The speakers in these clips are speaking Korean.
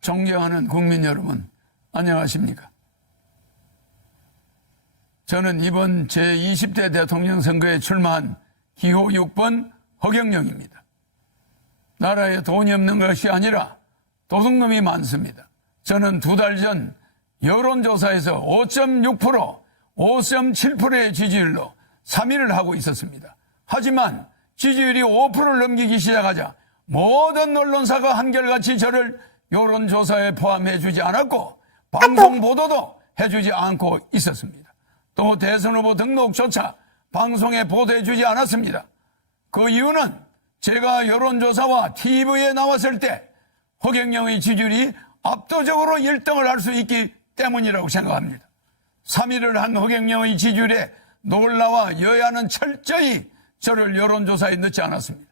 존경하는 국민 여러분, 안녕하십니까? 저는 이번 제20대 대통령 선거에 출마한 기호 6번 허경영입니다. 나라에 돈이 없는 것이 아니라 도둑놈이 많습니다. 저는 2달 전 여론조사에서 5.6%, 5.7%의 지지율로 3위를 하고 있었습니다. 하지만 지지율이 5%를 넘기기 시작하자 모든 언론사가 한결같이 저를 여론조사에 포함해주지 않았고 방송 보도도 해주지 않고 있었습니다. 또 대선 후보 등록조차 방송에 보도해주지 않았습니다. 그 이유는 제가 여론조사와 TV에 나왔을 때 허경영의 지지율이 압도적으로 1등을 할 수 있기 때문이라고 생각합니다. 3위를 한 허경영의 지지율에 놀라와 여야는 철저히 저를 여론조사에 넣지 않았습니다.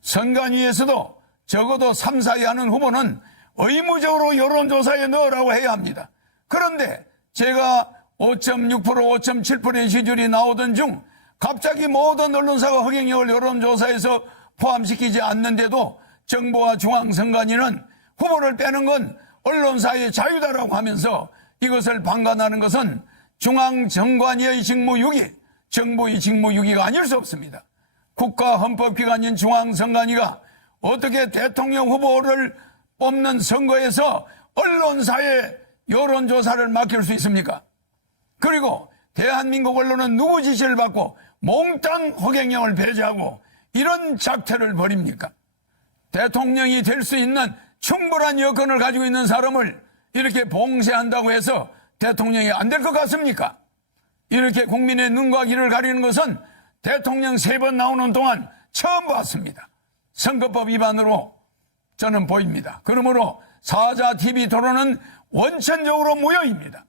선관위에서도 적어도 3, 4위 하는 후보는 의무적으로 여론조사에 넣으라고 해야 합니다. 그런데 제가 5.6%, 5.7%의 지지율이 나오던 중 갑자기 모든 언론사가 허경영을 여론조사에서 포함시키지 않는데도 정부와 중앙선관위는 후보를 빼는 건 언론사의 자유다라고 하면서 이것을 방관하는 것은 중앙선관위의 직무유기, 정부의 직무유기가 아닐 수 없습니다. 국가헌법기관인 중앙선관위가 어떻게 대통령 후보를 뽑는 선거에서 언론사에 여론조사를 맡길 수 있습니까? 그리고 대한민국 언론은 누구 지시를 받고 몽땅 허경영을 배제하고 이런 작태를 벌입니까? 대통령이 될 수 있는 충분한 여건을 가지고 있는 사람을 이렇게 봉쇄한다고 해서 대통령이 안 될 것 같습니까? 이렇게 국민의 눈과 귀를 가리는 것은 대통령 3번 나오는 동안 처음 봤습니다. 선거법 위반으로 저는 보입니다. 그러므로 사자 TV 토론은 원천적으로 무효입니다.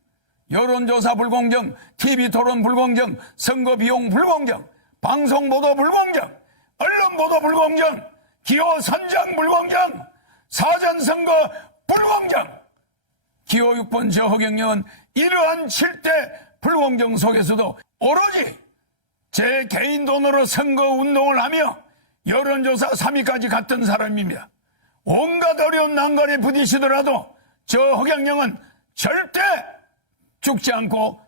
여론조사 불공정, TV 토론 불공정, 선거 비용 불공정, 방송 보도 불공정, 언론 보도 불공정, 기호 선정 불공정, 사전선거 불공정. 기호 6번 저 허경영은 이러한 7대 불공정 속에서도 오로지 제 개인 돈으로 선거운동을 하며 여론조사 3위까지 갔던 사람입니다. 온갖 어려운 난관에 부딪히더라도 저 허경영은 절대 죽지 않고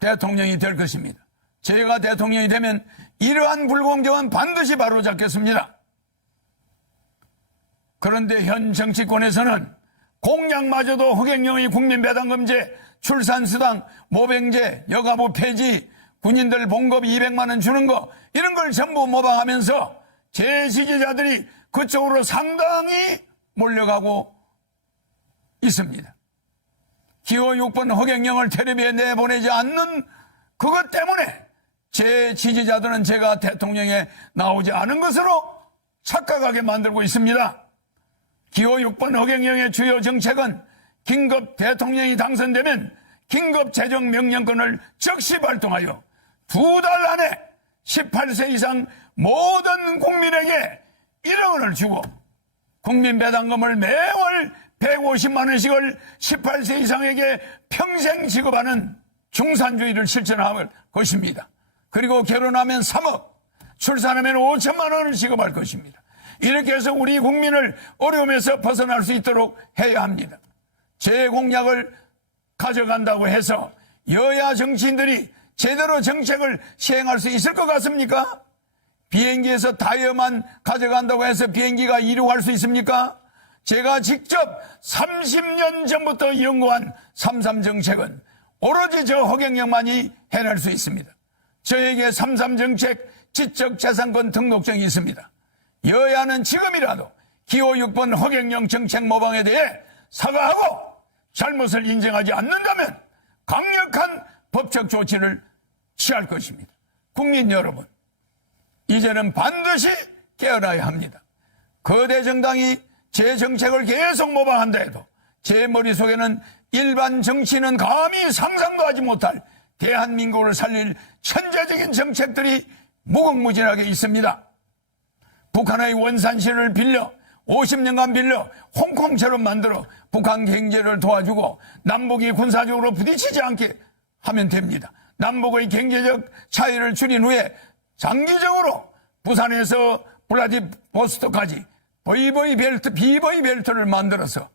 대통령이 될 것입니다. 제가 대통령이 되면 이러한 불공정은 반드시 바로잡겠습니다. 그런데 현 정치권에서는 공약마저도 허경영의 국민배당금제, 출산수당, 모병제, 여가부 폐지, 군인들 봉급 200만 원 주는 거 이런 걸 전부 모방하면서 제 지지자들이 그쪽으로 상당히 몰려가고 있습니다. 기호 6번 허경영을 텔레비에 내보내지 않는 그것 때문에 제 지지자들은 제가 대통령에 나오지 않은 것으로 착각하게 만들고 있습니다. 기호 6번 허경영의 주요 정책은 긴급 대통령이 당선되면 긴급 재정명령권을 즉시 발동하여 2달 안에 18세 이상 모든 국민에게 1억 원을 주고 국민배당금을 매월 150만 원씩을 18세 이상에게 평생 지급하는 중산주의를 실천할 것입니다. 그리고 결혼하면 3억, 출산하면 5천만 원을 지급할 것입니다. 이렇게 해서 우리 국민을 어려움에서 벗어날 수 있도록 해야 합니다. 제 공약을 가져간다고 해서 여야 정치인들이 제대로 정책을 시행할 수 있을 것 같습니까? 비행기에서 타이어만 가져간다고 해서 비행기가 이륙할 수 있습니까? 제가 직접 30년 전부터 연구한 3.3 정책은 오로지 저 허경영만이 해낼 수 있습니다. 저에게 3.3 정책 지적재산권 등록증이 있습니다. 여야는 지금이라도 기호 6번 허경영 정책 모방에 대해 사과하고 잘못을 인정하지 않는다면 강력한 법적 조치를 취할 것입니다. 국민 여러분, 이제는 반드시 깨어나야 합니다. 거대 정당이 제 정책을 계속 모방한다 해도 제 머릿속에는 일반 정치인은 감히 상상도 하지 못할 대한민국을 살릴 천재적인 정책들이 무궁무진하게 있습니다. 북한의 원산시를 빌려 50년간 빌려 홍콩처럼 만들어 북한 경제를 도와주고 남북이 군사적으로 부딪히지 않게 하면 됩니다. 남북의 경제적 차이를 줄인 후에 장기적으로 부산에서 블라디보스토크까지 비보이 벨트를 만들어서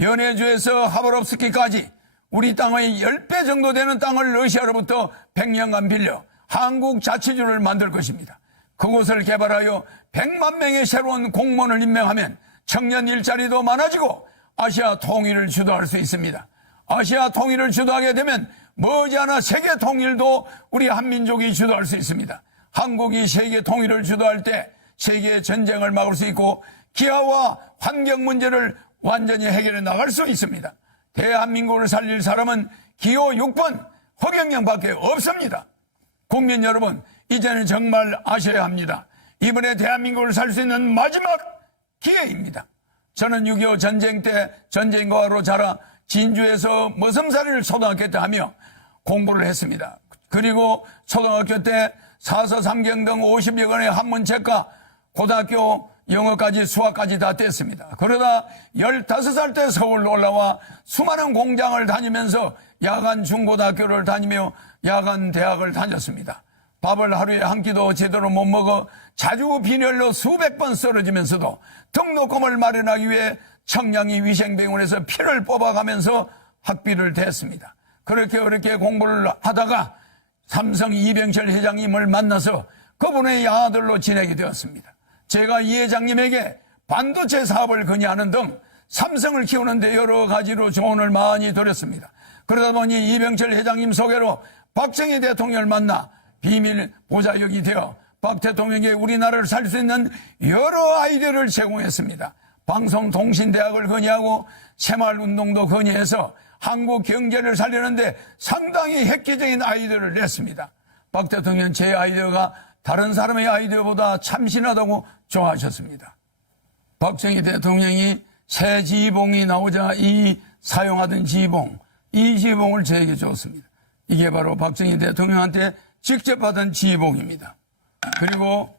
연해주에서 하바롭스키까지 우리 땅의 10배 정도 되는 땅을 러시아로부터 100년간 빌려 한국 자치주를 만들 것입니다. 그곳을 개발하여 100만 명의 새로운 공무원을 임명하면 청년 일자리도 많아지고 아시아 통일을 주도할 수 있습니다. 아시아 통일을 주도하게 되면 머지않아 세계 통일도 우리 한민족이 주도할 수 있습니다. 한국이 세계 통일을 주도할 때 세계 전쟁을 막을 수 있고 기아와 환경 문제를 완전히 해결해 나갈 수 있습니다. 대한민국을 살릴 사람은 기호 6번 허경영밖에 없습니다. 국민 여러분, 이제는 정말 아셔야 합니다. 이번에 대한민국을 살 수 있는 마지막 기회입니다. 저는 6.25 전쟁 때 전쟁과로 자라 진주에서 머슴살이를 초등학교 때 하며 공부를 했습니다. 그리고 초등학교 때 사서 삼경 등 50여 권의 한문책과 고등학교 영어까지 수학까지 다 뗐습니다. 그러다 15살 때 서울 올라와 수많은 공장을 다니면서 야간 중고등학교를 다니며 야간 대학을 다녔습니다. 밥을 하루에 한 끼도 제대로 못 먹어 자주 빈혈로 수백 번 쓰러지면서도 등록금을 마련하기 위해 청량리 위생병원에서 피를 뽑아가면서 학비를 댔습니다. 그렇게 공부를 하다가 삼성 이병철 회장님을 만나서 그분의 아들로 지내게 되었습니다. 제가 이 회장님에게 반도체 사업을 건의하는 등 삼성을 키우는데 여러 가지로 조언을 많이 드렸습니다. 그러다 보니 이병철 회장님 소개로 박정희 대통령을 만나 비밀 보좌역이 되어 박 대통령에게 우리나라를 살 수 있는 여러 아이디어를 제공했습니다. 방송통신대학을 건의하고 새마을운동도 건의해서 한국 경제를 살리는데 상당히 획기적인 아이디어를 냈습니다. 박 대통령은 제 아이디어가 다른 사람의 아이디어보다 참신하다고 좋아하셨습니다. 박정희 대통령이 새 지휘봉이 나오자 사용하던 지휘봉, 이 지휘봉을 저에게 줬습니다. 이게 바로 박정희 대통령한테 직접 받은 지휘봉입니다. 그리고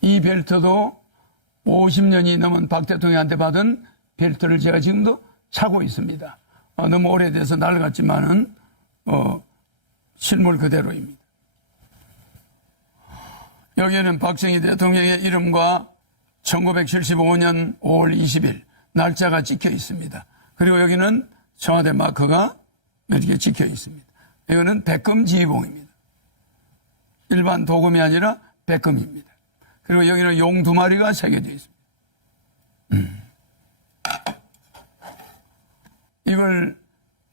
이 벨트도 50년이 넘은 박 대통령한테 받은 벨트를 제가 지금도 차고 있습니다. 너무 오래돼서 낡았지만은 실물 그대로입니다. 여기에는 박정희 대통령의 이름과 1975년 5월 20일 날짜가 찍혀 있습니다. 그리고 여기는 청와대 마크가 이렇게 찍혀 있습니다. 이거는 백금 지휘봉입니다. 일반 도금이 아니라 백금입니다. 그리고 여기는 용 2마리가 새겨져 있습니다. 이걸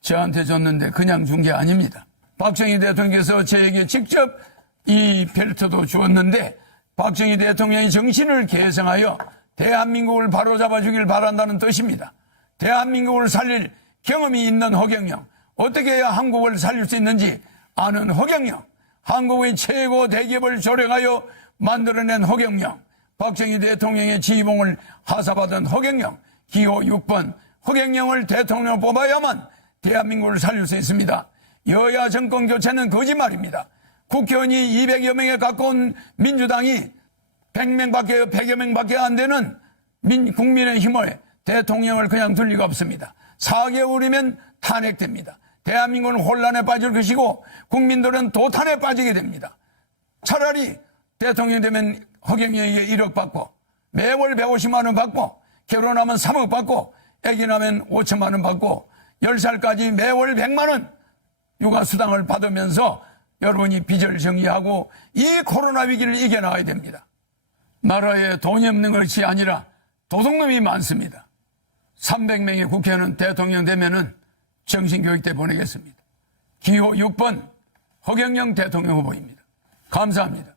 저한테 줬는데 그냥 준 게 아닙니다. 박정희 대통령께서 저에게 직접 이 벨트도 주었는데 박정희 대통령의 정신을 계승하여 대한민국을 바로잡아 주길 바란다는 뜻입니다. 대한민국을 살릴 경험이 있는 허경영, 어떻게 해야 한국을 살릴 수 있는지 아는 허경영, 한국의 최고 대기업을 조력하여 만들어낸 허경영, 박정희 대통령의 지휘봉을 하사받은 허경영, 기호 6번 허경영을 대통령으로 뽑아야만 대한민국을 살릴 수 있습니다. 여야 정권 교체는 거짓말입니다. 국회의원이 200여 명에 가까운 민주당이 100여 명밖에 안 되는 국민의힘을 대통령을 그냥 둘 리가 없습니다. 4개월이면 탄핵됩니다. 대한민국은 혼란에 빠질 것이고 국민들은 도탄에 빠지게 됩니다. 차라리 대통령 되면 허경영에게 1억 받고 매월 150만 원 받고 결혼하면 3억 받고 아기 나면 5천만 원 받고 10살까지 매월 100만 원 육아수당을 받으면서 여러분이 빚을 정리하고 이 코로나 위기를 이겨나가야 됩니다. 나라에 돈이 없는 것이 아니라 도둑놈이 많습니다. 300명의 국회의원은 대통령 되면은 정신교육대 보내겠습니다. 기호 6번 허경영 대통령 후보입니다. 감사합니다.